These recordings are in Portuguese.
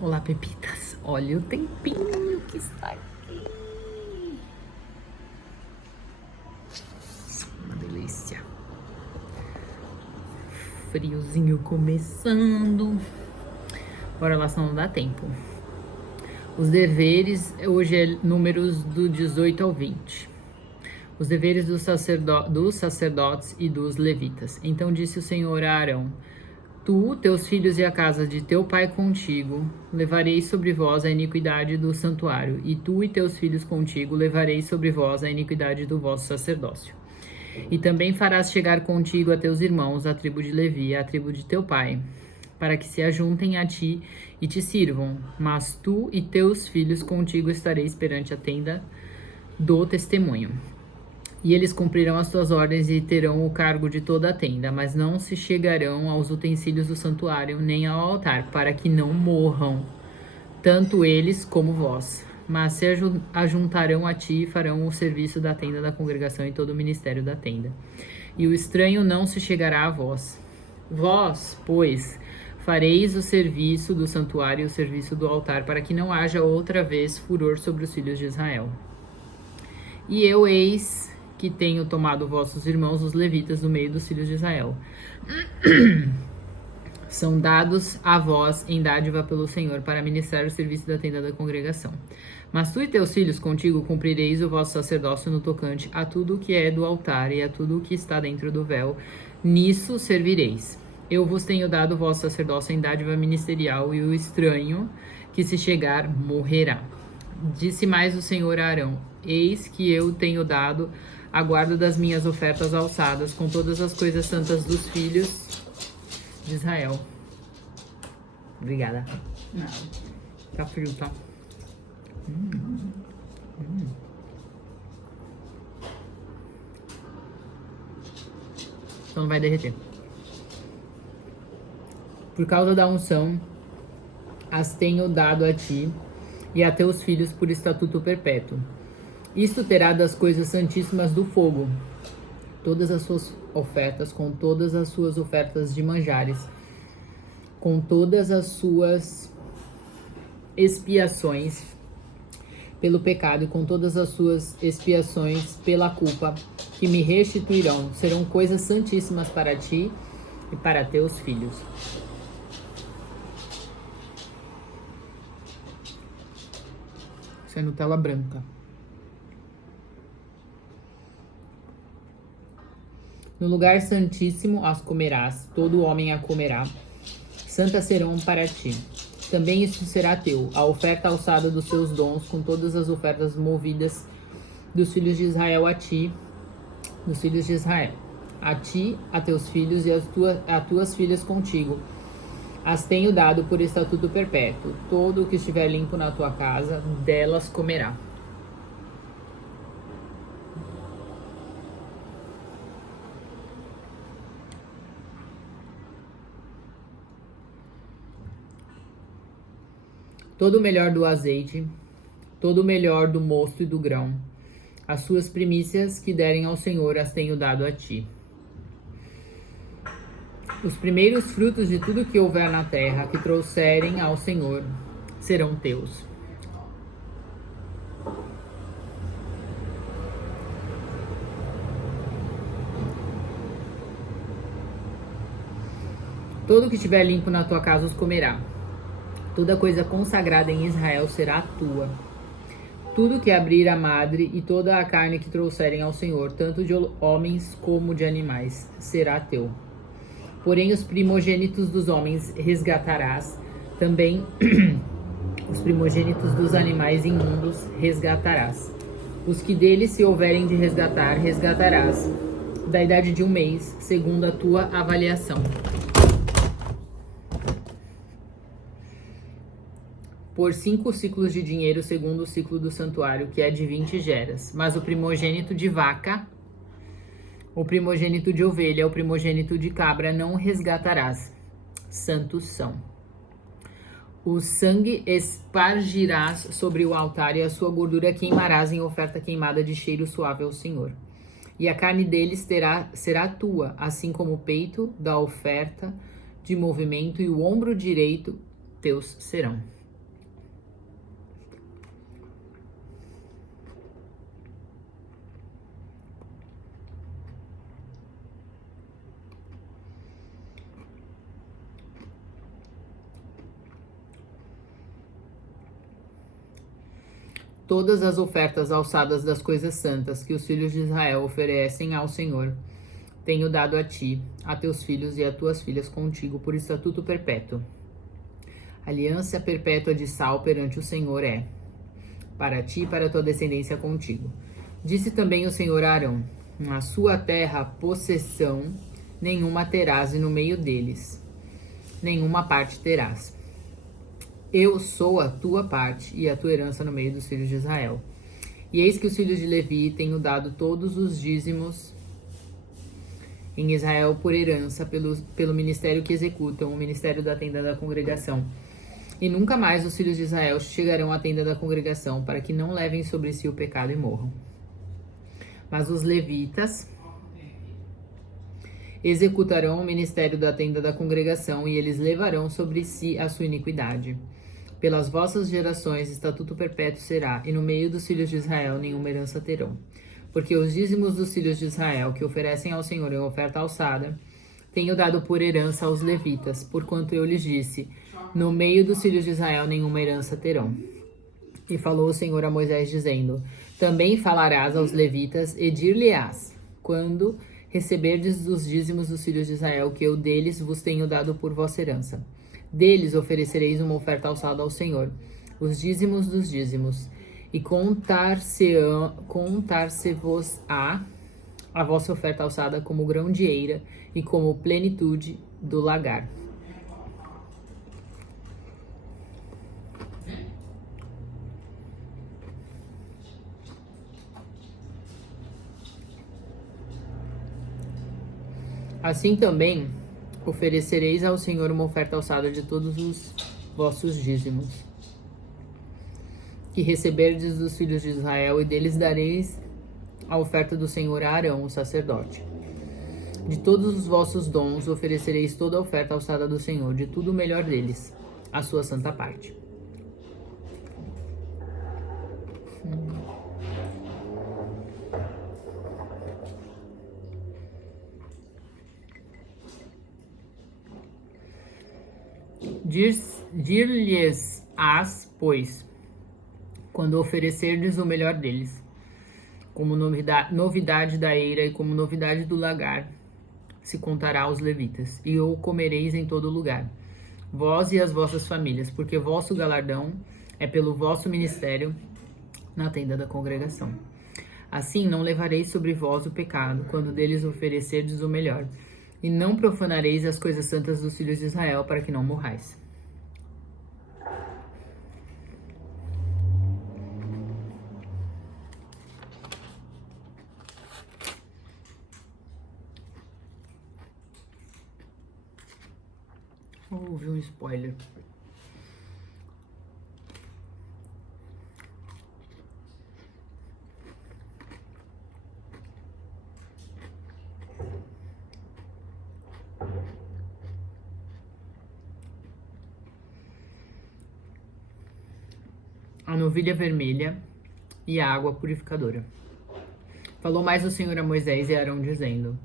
Olá, Pepitas. Olha o tempinho que está aqui. Uma delícia. Friozinho começando. Bora lá, senão não dá tempo. Os deveres, hoje é números do 18 ao 20. Os deveres dos sacerdotes e dos levitas. Então disse o Senhor a Arão: Tu, teus filhos e a casa de teu pai contigo, levareis sobre vós a iniquidade do santuário, e tu e teus filhos contigo levareis sobre vós a iniquidade do vosso sacerdócio. E também farás chegar contigo a teus irmãos, a tribo de Levi, a tribo de teu pai, para que se ajuntem a ti e te sirvam. Mas tu e teus filhos contigo estareis perante a tenda do testemunho. E eles cumprirão as tuas ordens e terão o cargo de toda a tenda, mas não se chegarão aos utensílios do santuário, nem ao altar, para que não morram, tanto eles como vós. Mas se ajuntarão a ti e farão o serviço da tenda da congregação e todo o ministério da tenda. E o estranho não se chegará a vós. Vós, pois, fareis o serviço do santuário e o serviço do altar, para que não haja outra vez furor sobre os filhos de Israel. E eu, eis que tenho tomado vossos irmãos, os levitas, do meio dos filhos de Israel. São dados a vós em dádiva pelo Senhor para ministrar o serviço da tenda da congregação. Mas tu e teus filhos contigo cumprireis o vosso sacerdócio no tocante a tudo o que é do altar e a tudo o que está dentro do véu. Nisso servireis. Eu vos tenho dado o vosso sacerdócio em dádiva ministerial, e o estranho que se chegar morrerá. Disse mais o Senhor a Arão: Eis que eu tenho dado a guarda das minhas ofertas alçadas, com todas as coisas santas dos filhos de Israel. Obrigada. Não. Tá frio, tá? Então não vai derreter. Por causa da unção, as tenho dado a ti e a teus filhos por estatuto perpétuo. Isto terá das coisas santíssimas do fogo, todas as suas ofertas, com todas as suas ofertas de manjares, com todas as suas expiações pelo pecado e com todas as suas expiações pela culpa, que me restituirão. Serão coisas santíssimas para ti e para teus filhos. Isso é Nutella branca. No lugar santíssimo as comerás, todo homem a comerá. Santas serão para ti. Também isso será teu, a oferta alçada dos seus dons, com todas as ofertas movidas dos filhos de Israel a ti, dos filhos de Israel. A ti, a teus filhos e as tuas filhas contigo. As tenho dado por estatuto perpétuo. Todo o que estiver limpo na tua casa, delas comerá. Todo o melhor do azeite, todo o melhor do mosto e do grão, as suas primícias que derem ao Senhor, as tenho dado a ti. Os primeiros frutos de tudo que houver na terra, que trouxerem ao Senhor, serão teus. Todo que estiver limpo na tua casa os comerá. Toda coisa consagrada em Israel será tua. Tudo que abrir a madre e toda a carne que trouxerem ao Senhor, tanto de homens como de animais, será teu. Porém os primogênitos dos homens resgatarás, também os primogênitos dos animais imundos resgatarás. Os que deles se houverem de resgatar, resgatarás, da idade de 1 mês, segundo a tua avaliação. Por 5 ciclos de dinheiro, segundo o ciclo do santuário, que é de 20 geras. Mas o primogênito de vaca, o primogênito de ovelha, o primogênito de cabra não resgatarás. Santos são. O sangue espargirás sobre o altar e a sua gordura queimarás em oferta queimada de cheiro suave ao Senhor. E a carne deles será tua, assim como o peito da oferta de movimento e o ombro direito teus serão. Todas as ofertas alçadas das coisas santas que os filhos de Israel oferecem ao Senhor, tenho dado a ti, a teus filhos e a tuas filhas contigo por estatuto perpétuo. Aliança perpétua de sal perante o Senhor é, para ti e para a tua descendência contigo. Disse também o Senhor a Arão, na sua terra possessão nenhuma terás e no meio deles nenhuma parte terás. Eu sou a tua parte e a tua herança no meio dos filhos de Israel. E eis que os filhos de Levi tenho dado todos os dízimos em Israel por herança pelo ministério que executam, o ministério da tenda da congregação. E nunca mais os filhos de Israel chegarão à tenda da congregação, para que não levem sobre si o pecado e morram. Mas os levitas executarão o ministério da tenda da congregação, e eles levarão sobre si a sua iniquidade. Pelas vossas gerações, estatuto perpétuo será, e no meio dos filhos de Israel nenhuma herança terão. Porque os dízimos dos filhos de Israel, que oferecem ao Senhor em oferta alçada, tenho dado por herança aos levitas, porquanto eu lhes disse, no meio dos filhos de Israel nenhuma herança terão. E falou o Senhor a Moisés, dizendo, também falarás aos levitas e dir-lhe-ás, quando receberdes os dízimos dos filhos de Israel, que eu deles vos tenho dado por vossa herança. Deles oferecereis uma oferta alçada ao Senhor, os dízimos dos dízimos, e contar-se-vos-á a vossa oferta alçada como grão de eira e como plenitude do lagar. Assim também oferecereis ao Senhor uma oferta alçada de todos os vossos dízimos, que receberdes dos filhos de Israel, e deles dareis a oferta do Senhor a Arão, o sacerdote. De todos os vossos dons oferecereis toda a oferta alçada do Senhor, de tudo o melhor deles, a sua santa parte. Dir-lhes-ás, pois, quando oferecerdes o melhor deles, como novidade da eira e como novidade do lagar, se contará aos levitas, e o comereis em todo lugar, vós e as vossas famílias, porque vosso galardão é pelo vosso ministério na tenda da congregação. Assim não levareis sobre vós o pecado, quando deles oferecerdes o melhor, e não profanareis as coisas santas dos filhos de Israel, para que não morrais. Houve um spoiler. A novilha vermelha e a água purificadora. Falou mais o Senhor a Moisés e a Arão, dizendo,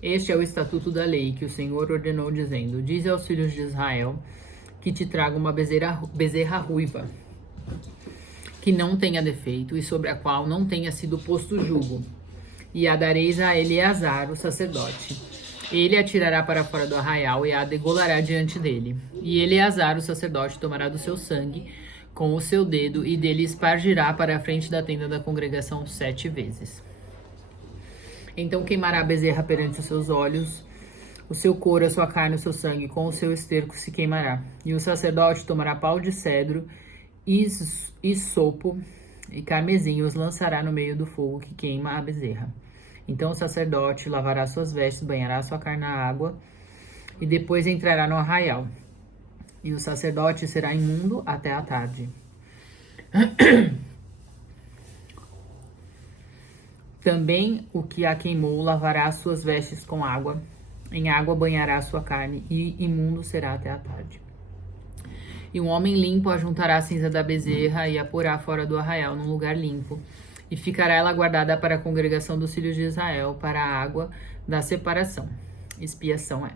este é o estatuto da lei que o Senhor ordenou, dizendo, dize aos filhos de Israel que te tragam uma bezerra ruiva, que não tenha defeito e sobre a qual não tenha sido posto jugo, e a dareis a Eleazar, o sacerdote. Ele a tirará para fora do arraial e a degolará diante dele. E Eleazar, o sacerdote, tomará do seu sangue com o seu dedo e dele espargirá para a frente da tenda da congregação 7 vezes. Então queimará a bezerra perante os seus olhos, o seu couro, a sua carne, o seu sangue, com o seu esterco se queimará. E o sacerdote tomará pau de cedro, isopo e carmesim e os lançará no meio do fogo que queima a bezerra. Então o sacerdote lavará suas vestes, banhará sua carne na água e depois entrará no arraial. E o sacerdote será imundo até a tarde. Também o que a queimou lavará suas vestes com água, em água banhará sua carne, e imundo será até a tarde. E um homem limpo ajuntará a cinza da bezerra e a porá fora do arraial, num lugar limpo. E ficará ela guardada para a congregação dos filhos de Israel, para a água da separação. Expiação é.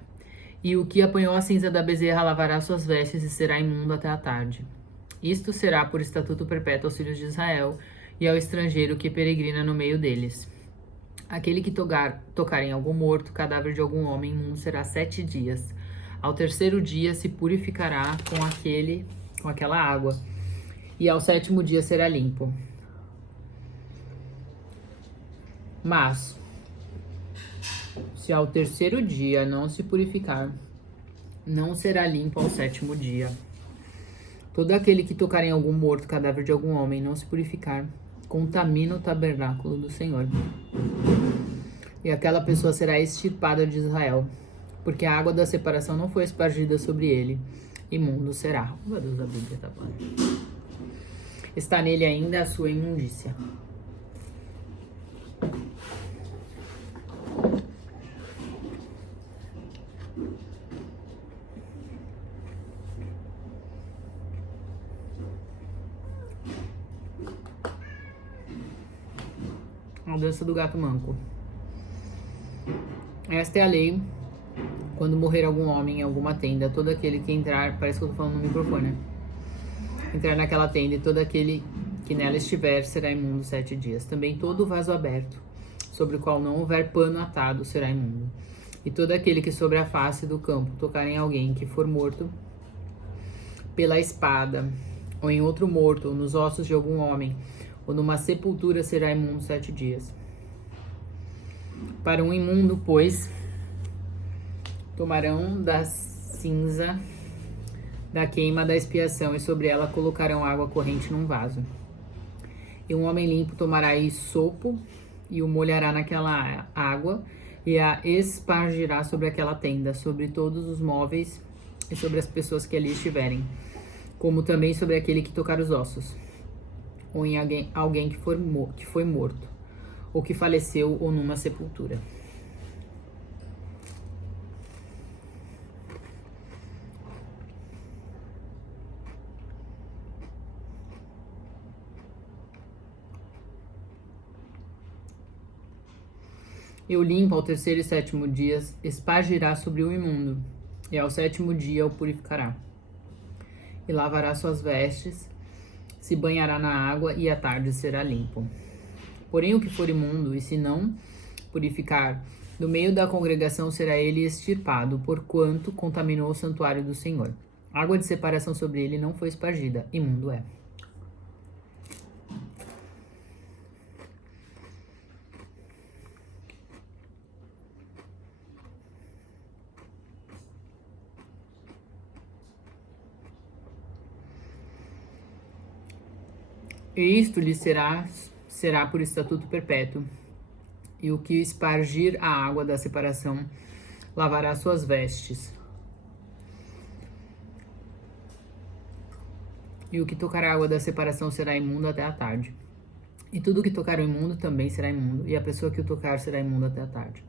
E o que apanhou a cinza da bezerra lavará suas vestes e será imundo até a tarde. Isto será por estatuto perpétuo aos filhos de Israel e ao estrangeiro que peregrina no meio deles. Aquele que tocar em algum morto, cadáver de algum homem imundo, será 7 dias. Ao terceiro dia se purificará com aquela água, e ao 7º dia será limpo. Mas, se ao terceiro dia não se purificar, não será limpo ao 7º dia. Todo aquele que tocar em algum morto, cadáver de algum homem, não se purificar, contamina o tabernáculo do Senhor. E aquela pessoa será extirpada de Israel, porque a água da separação não foi espargida sobre ele. Imundo será. Meu Deus, a Bíblia tá boa. Está nele ainda a sua imundícia. A dança do gato manco. Esta é a lei. Quando morrer algum homem em alguma tenda, todo aquele que entrar, parece que eu tô falando no microfone, né? Entrar naquela tenda e todo aquele que nela estiver será imundo 7 dias. Também todo vaso aberto, sobre o qual não houver pano atado, será imundo. E todo aquele que sobre a face do campo tocar em alguém que for morto pela espada, ou em outro morto, ou nos ossos de algum homem, ou numa sepultura, será imundo 7 dias. Para um imundo, pois, tomarão da cinza da queima da expiação e sobre ela colocarão água corrente num vaso. E um homem limpo tomará hisopo e o molhará naquela água e a espargirá sobre aquela tenda, sobre todos os móveis e sobre as pessoas que ali estiverem, como também sobre aquele que tocar os ossos, ou em alguém que foi morto, ou que faleceu, ou numa sepultura. E o limpo ao terceiro e 7º dias espargirá sobre o imundo, e ao 7º dia o purificará. E lavará suas vestes, se banhará na água, e à tarde será limpo. Porém o que for imundo, e se não purificar, do meio da congregação será ele extirpado, porquanto contaminou o santuário do Senhor. A água de separação sobre ele não foi espargida, imundo é. E isto lhe será por estatuto perpétuo. E o que espargir a água da separação lavará suas vestes. E o que tocar a água da separação será imundo até a tarde. E tudo que tocar o imundo também será imundo, e a pessoa que o tocar será imunda até a tarde.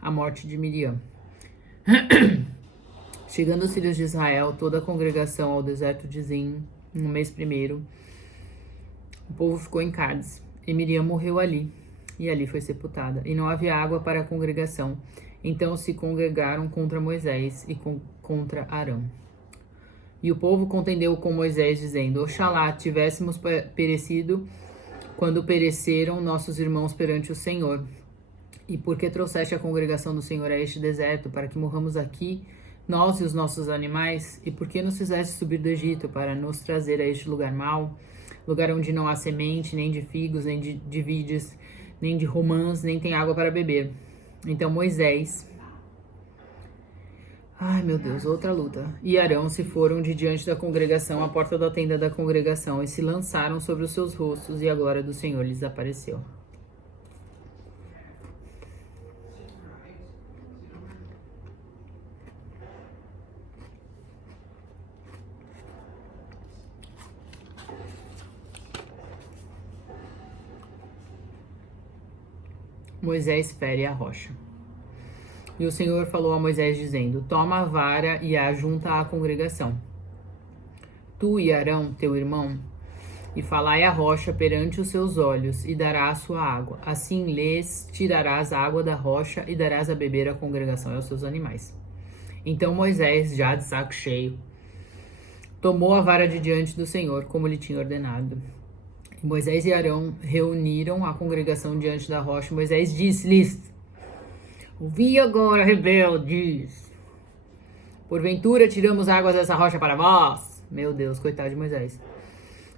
A morte de Miriam. Chegando os filhos de Israel, toda a congregação ao deserto de Zim, no mês 1º, o povo ficou em Cádiz, e Miriam morreu ali, e ali foi sepultada. E não havia água para a congregação. Então se congregaram contra Moisés e contra Arão. E o povo contendeu com Moisés, dizendo: Oxalá tivéssemos perecido quando pereceram nossos irmãos perante o Senhor. E por que trouxeste a congregação do Senhor a este deserto, para que morramos aqui, nós e os nossos animais? E por que nos fizeste subir do Egito, para nos trazer a este lugar mau? Lugar onde não há semente, nem de figos, nem de vides, nem de romãs, nem tem água para beber. Então Moisés... Ai, meu Deus, outra luta. E Arão se foram de diante da congregação à porta da tenda da congregação e se lançaram sobre os seus rostos, e a glória do Senhor lhes apareceu. Moisés fere a rocha. E o Senhor falou a Moisés, dizendo: Toma a vara e a junta à congregação. tu e Arão, teu irmão, e falai à rocha perante os seus olhos, e dará a sua água. Assim lhes tirarás a água da rocha, e darás a beber à congregação e aos seus animais. Então Moisés, já de saco cheio, tomou a vara de diante do Senhor, como lhe tinha ordenado. E Moisés e Arão reuniram a congregação diante da rocha. Moisés disse-lhes: ouvi agora, rebeldes. Porventura tiramos águas dessa rocha para vós? Meu Deus, coitado de Moisés.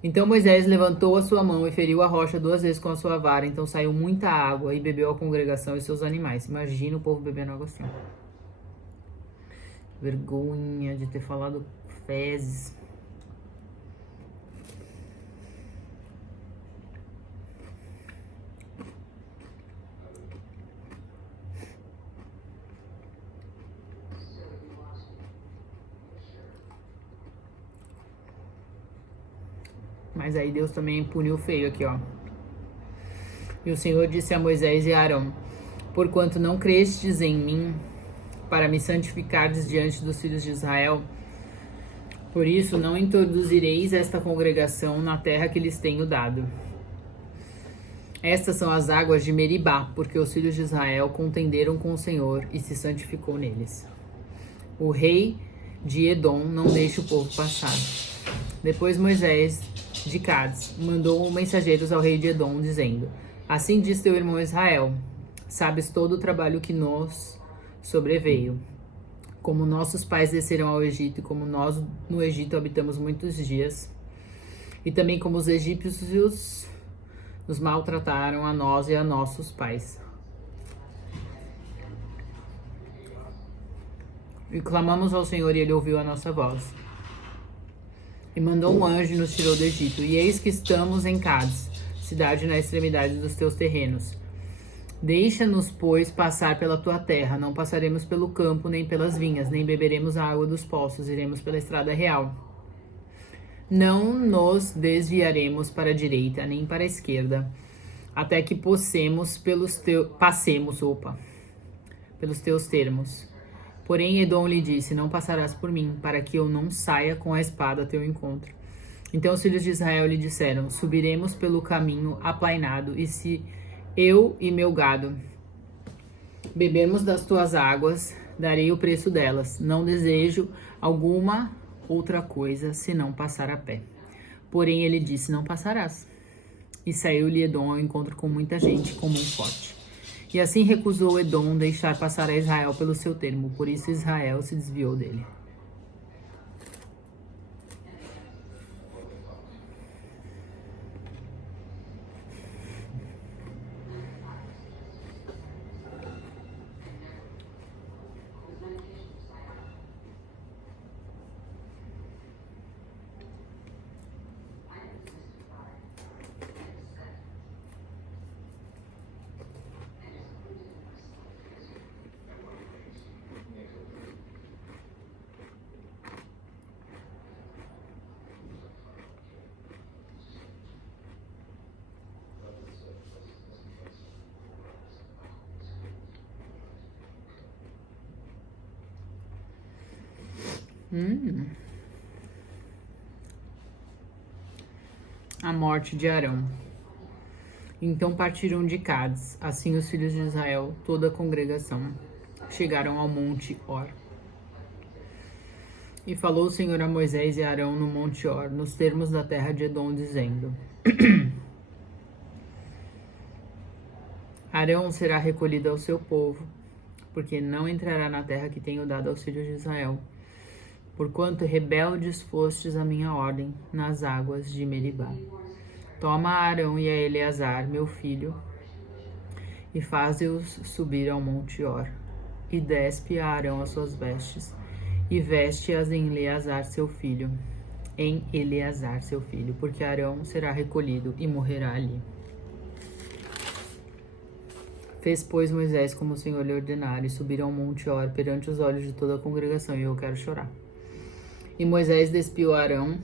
Então Moisés levantou a sua mão e feriu a rocha 2 vezes com a sua vara. Então saiu muita água e bebeu a congregação e seus animais. Imagina o povo bebendo água assim. Vergonha de ter falado fezes. Mas aí Deus também puniu feio aqui, ó. E o Senhor disse a Moisés e a Arão: porquanto não crestes em mim, para me santificardes diante dos filhos de Israel, por isso não introduzireis esta congregação na terra que lhes tenho dado. Estas são as águas de Meribá, porque os filhos de Israel contenderam com o Senhor e se santificou neles. O rei de Edom não deixa o povo passar. Depois Moisés de Cádiz mandou mensageiros ao rei de Edom, dizendo: assim diz teu irmão Israel, sabes todo o trabalho que nos sobreveio, como nossos pais desceram ao Egito, e como nós no Egito habitamos muitos dias, e também como os egípcios nos maltrataram a nós e a nossos pais. E clamamos ao Senhor, e ele ouviu a nossa voz. E mandou um anjo e nos tirou do Egito. E eis que estamos em Cádiz, cidade na extremidade dos teus terrenos. Deixa-nos, pois, passar pela tua terra. Não passaremos pelo campo, nem pelas vinhas, nem beberemos a água dos poços. Iremos pela estrada real. Não nos desviaremos para a direita, nem para a esquerda, até que passemos pelos teus termos. Porém Edom lhe disse: não passarás por mim, para que eu não saia com a espada a teu encontro. Então os filhos de Israel lhe disseram: subiremos pelo caminho aplainado, e se eu e meu gado bebermos das tuas águas, darei o preço delas. Não desejo alguma outra coisa, senão passar a pé. Porém ele disse: não passarás. E saiu-lhe Edom ao encontro com muita gente, como um forte. E assim recusou Edom deixar passar a Israel pelo seu termo, por isso Israel se desviou dele. A morte de Arão. Então partiram de Cádiz, assim os filhos de Israel, toda a congregação, chegaram ao monte Or. E falou o Senhor a Moisés e a Arão no monte Or, nos termos da terra de Edom, dizendo: Arão será recolhido ao seu povo, porque não entrará na terra que tenho dado aos filhos de Israel, porquanto rebeldes fostes a minha ordem nas águas de Meribá. Toma a Arão e a Eleazar, meu filho, e faze-os subir ao monte Or, e despe a Arão as suas vestes, e veste-as em Eleazar seu filho, porque Arão será recolhido e morrerá ali. Fez, pois, Moisés como o Senhor lhe ordenara, e subiram ao monte Or perante os olhos de toda a congregação, e eu quero chorar. E Moisés despiu Arão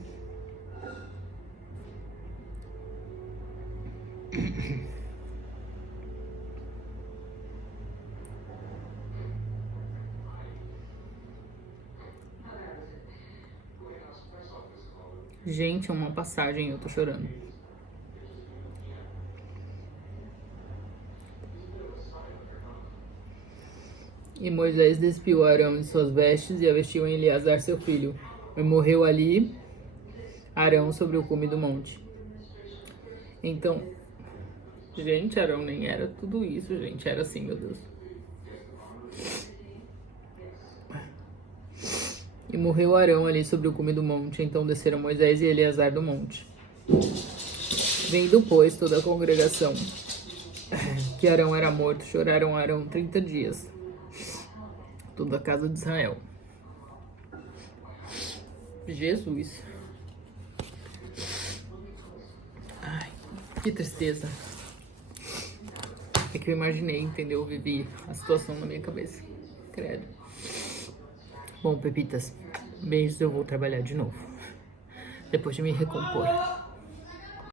Gente, é uma passagem, eu tô chorando. E Moisés despiu Arão de suas vestes e a vestiu em Eleazar seu filho. E morreu ali Arão sobre o cume do monte. Então, gente, Arão nem era tudo isso, gente. Era assim, meu Deus. E morreu Arão ali sobre o cume do monte. Então desceram Moisés e Eleazar do monte. Vendo, pois, toda a congregação que Arão era morto, choraram Arão 30 dias. Toda a casa de Israel. Jesus. Ai, que tristeza. É que eu imaginei, entendeu? Eu vivi a situação na minha cabeça. Credo. Bom, Pepitas, beijos, eu vou trabalhar de novo. Depois de me recompor.